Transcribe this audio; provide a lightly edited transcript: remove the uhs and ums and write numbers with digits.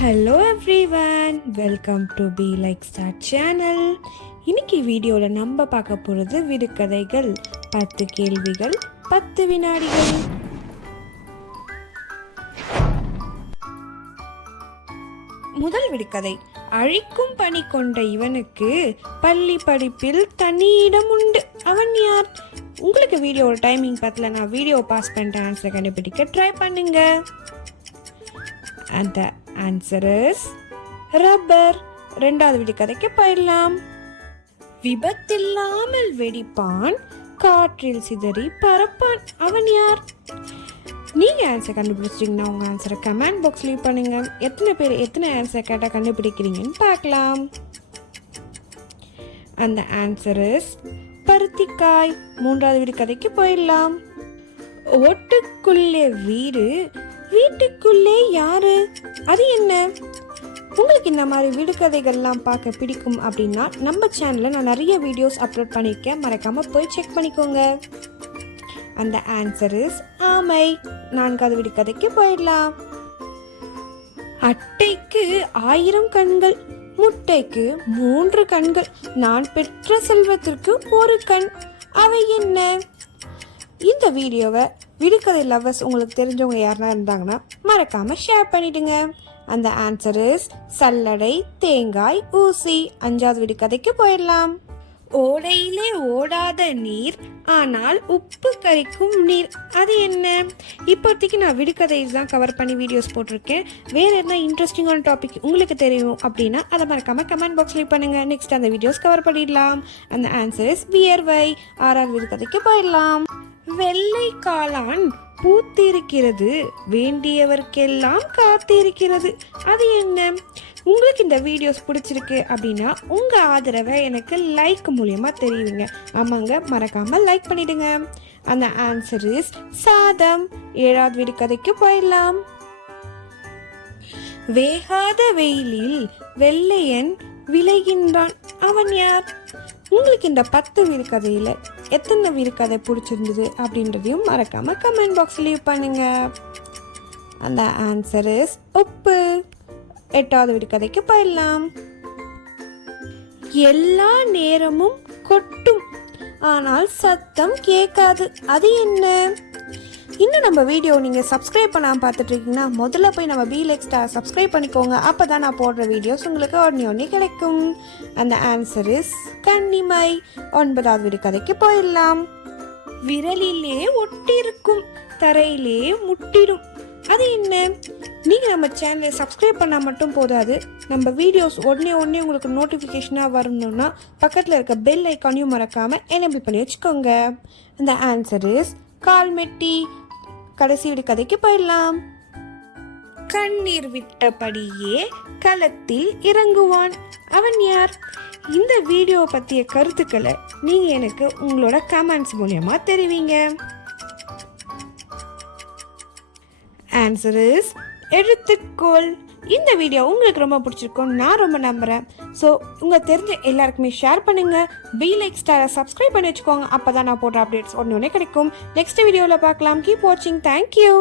Hello everyone, welcome to be like star channel. இன்னைக்கு வீடியோவில் நம்ம பார்க்க போகிறது விடுகதைகள். 10 கேள்விகள் 10 வினாடிகள். முதல் விடுகதை. அழிக்கும் பணி கொண்ட இவனுக்கு பள்ளி படிப்பில் தனி இடம் உண்டு. அவன் யார்? உங்களுக்கு வீடியோட டைமிங் பத்தல, நான் வீடியோ பாஸ் பண்ணிட்டு ஆன்சரை கண்டுபிடிக்க ட்ரை பண்ணுங்க. அந்த ஆன்சர் இஸ் ரப்பர். ரெண்டாவது விடுகதைக்கு போயிடலாம். விபத்தில்லாமல் வெடிப்பான், காற்றில் சிதறி பறப்பான். அவன் யார்? நீங்க ஆன்சர் கண்டுபிடிச்சிட்டீங்கன்னா உங்க ஆன்சரை கமெண்ட் பாக்ஸ் லீவ் பண்ணுங்க. எத்தனை பேர் எத்தனை ஆன்சர் கேட்டால் கண்டுபிடிக்கிறீங்கன்னு பார்க்கலாம். அந்த ஆன்சர் இஸ் பருத்திக்காய். மூன்றாவது விடுகதைக்கு போயிடலாம். ஓட்டுக்குள்ளே வீடு, வீட்டுக்குள்ளே யாரு? அது என்ன? உங்களுக்கு இந்த மாதிரி விடுகதைகள்லாம் பார்க்க பிடிக்கும் அப்படின்னா நம்ம சேனலில் நான் நிறைய வீடியோஸ் அப்லோட் பண்ணியிருக்கேன், மறக்காமல் போய் செக் பண்ணிக்கோங்க. அந்த ஆன்சர் இஸ் ஆமை. நான்காவது விடுகதைக்கு போயிடலாம். அட்டைக்கு 1000 கண்கள், முட்டைக்கு 3 கண்கள், நான் பெற்ற செல்வத்திற்கு 1 கண். அவை என்ன? இந்த வீடியோவை விடுகதை லவ்வர்ஸ் உங்களுக்கு தெரிஞ்சவங்க யாருன்னா இருந்தாங்கன்னா மறக்காமல் ஷேர் பண்ணிடுங்க. அந்த ஆன்சர் இஸ் சல்லடை, தேங்காய், ஊசி. அஞ்சாவது விடுகதைக்கு போயிடலாம். ஓடையிலே ஓடாத நீர், ஆனால் உப்பு கரிக்கும் நீர். அது என்ன? இப்போதைக்கு நான் விடுகதை தான் கவர் பண்ணி வீடியோஸ் போட்டிருக்கேன். வேறு என்ன இன்ட்ரெஸ்டிங்கான டாபிக் உங்களுக்கு தெரியும் அப்படின்னா அதை மறக்காமல் கமெண்ட் பாக்ஸ் லீவ் பண்ணுங்க. நெக்ஸ்ட் அந்த வீடியோஸ் கவர் பண்ணிடலாம். அந்த ஆன்சர் இஸ் வியர்வை. ஆறாவது விடுகதைக்கு போயிடலாம். வெள்ளை காளான் பூத்திருக்கிறது, வேண்டியவர்க்கெல்லாம் காத்திருக்கிறது. அது என்ன? உங்களுக்கு இந்த வீடியோஸ் பிடிச்சிருக்கு அப்படின்னா உங்கள் ஆதரவை எனக்கு லைக் மூலியமாக தெரியுங்க. ஆமாங்க, மறக்காமல் லைக் பண்ணிடுங்க. அந்த ஆன்சர் இஸ் சாதம். ஏழாவது விடுகதைக்கு போயிடலாம். வேகாத வெயிலில் வெள்ளையன் விளைகின்றான். அவன் யார்? உங்களுக்கு இந்த 10 விடுகதையில் எத்தனை விடுகதை பிடிச்சிருந்தது அப்படின்றதையும் மறக்காம கமெண்ட் பாக்ஸ் லீவ் பண்ணுங்க. அந்த ஆன்சர் இஸ் உப்பு. எட்டாவது விடுகதைக்கு போயிடலாம். எல்லா நேரமும் கொட்டும், ஆனால் சத்தம் கேட்காது. அது என்ன? இன்னும் நம்ம வீடியோ நீங்கள் சப்ஸ்கிரைப் பண்ணாமல் பார்த்துட்டு இருக்கீங்கன்னா முதல்ல போய் நம்ம பி லைக் ஸ்டார் சப்ஸ்கிரைப் பண்ணிக்கோங்க. அப்போ தான் நான் போடுற வீடியோஸ் உங்களுக்கு உடனே கிடைக்கும். அந்த ஆன்சர் இஸ் கன்னிமை. ஒன்பதாவது விடுகதைக்கு போயிடலாம். விரலிலே ஒட்டிருக்கும், தரையிலே முட்டிடும். அது என்ன? நீங்கள் நம்ம சேனலை சப்ஸ்கிரைப் பண்ணால் மட்டும் போதாது, நம்ம வீடியோஸ் உடனே உங்களுக்கு நோட்டிஃபிகேஷனாக வரணும்னா பக்கத்தில் இருக்க பெல் ஐக்கானையும் மறக்காமல் எனேபிள் பண்ணி வச்சுக்கோங்க. அந்த ஆன்சர் இஸ் கால்மெட்டி. கடைசி விடுகதைக்கு போயிடலாம். கண்ணீர் விட்டபடியே களத்தில் இறங்குவான். அவன் யார்? இந்த வீடியோ பற்றிய கருத்துக்களை நீங்கள் எனக்கு உங்களோட கமெண்ட்ஸ் மூலமா தெரிவிங்க. ஆன்சர் இஸ் எழுத்துக்கோள். இந்த வீடியோ உங்களுக்கு ரொம்ப பிடிச்சிருக்கும் நான் ரொம்ப நம்புகிறேன். ஸோ உங்கள் தெரிஞ்ச எல்லாருக்குமே ஷேர் பண்ணுங்கள். பி லைக் ஸ்டாரை சப்ஸ்கிரைப் பண்ணி வச்சுக்கோங்க. அப்போ தான் நான் போடுற அப்டேட்ஸ் உடனே கிடைக்கும். நெக்ஸ்ட் வீடியோவில் பார்க்கலாம். கீப் வாட்சிங். தேங்க்யூ.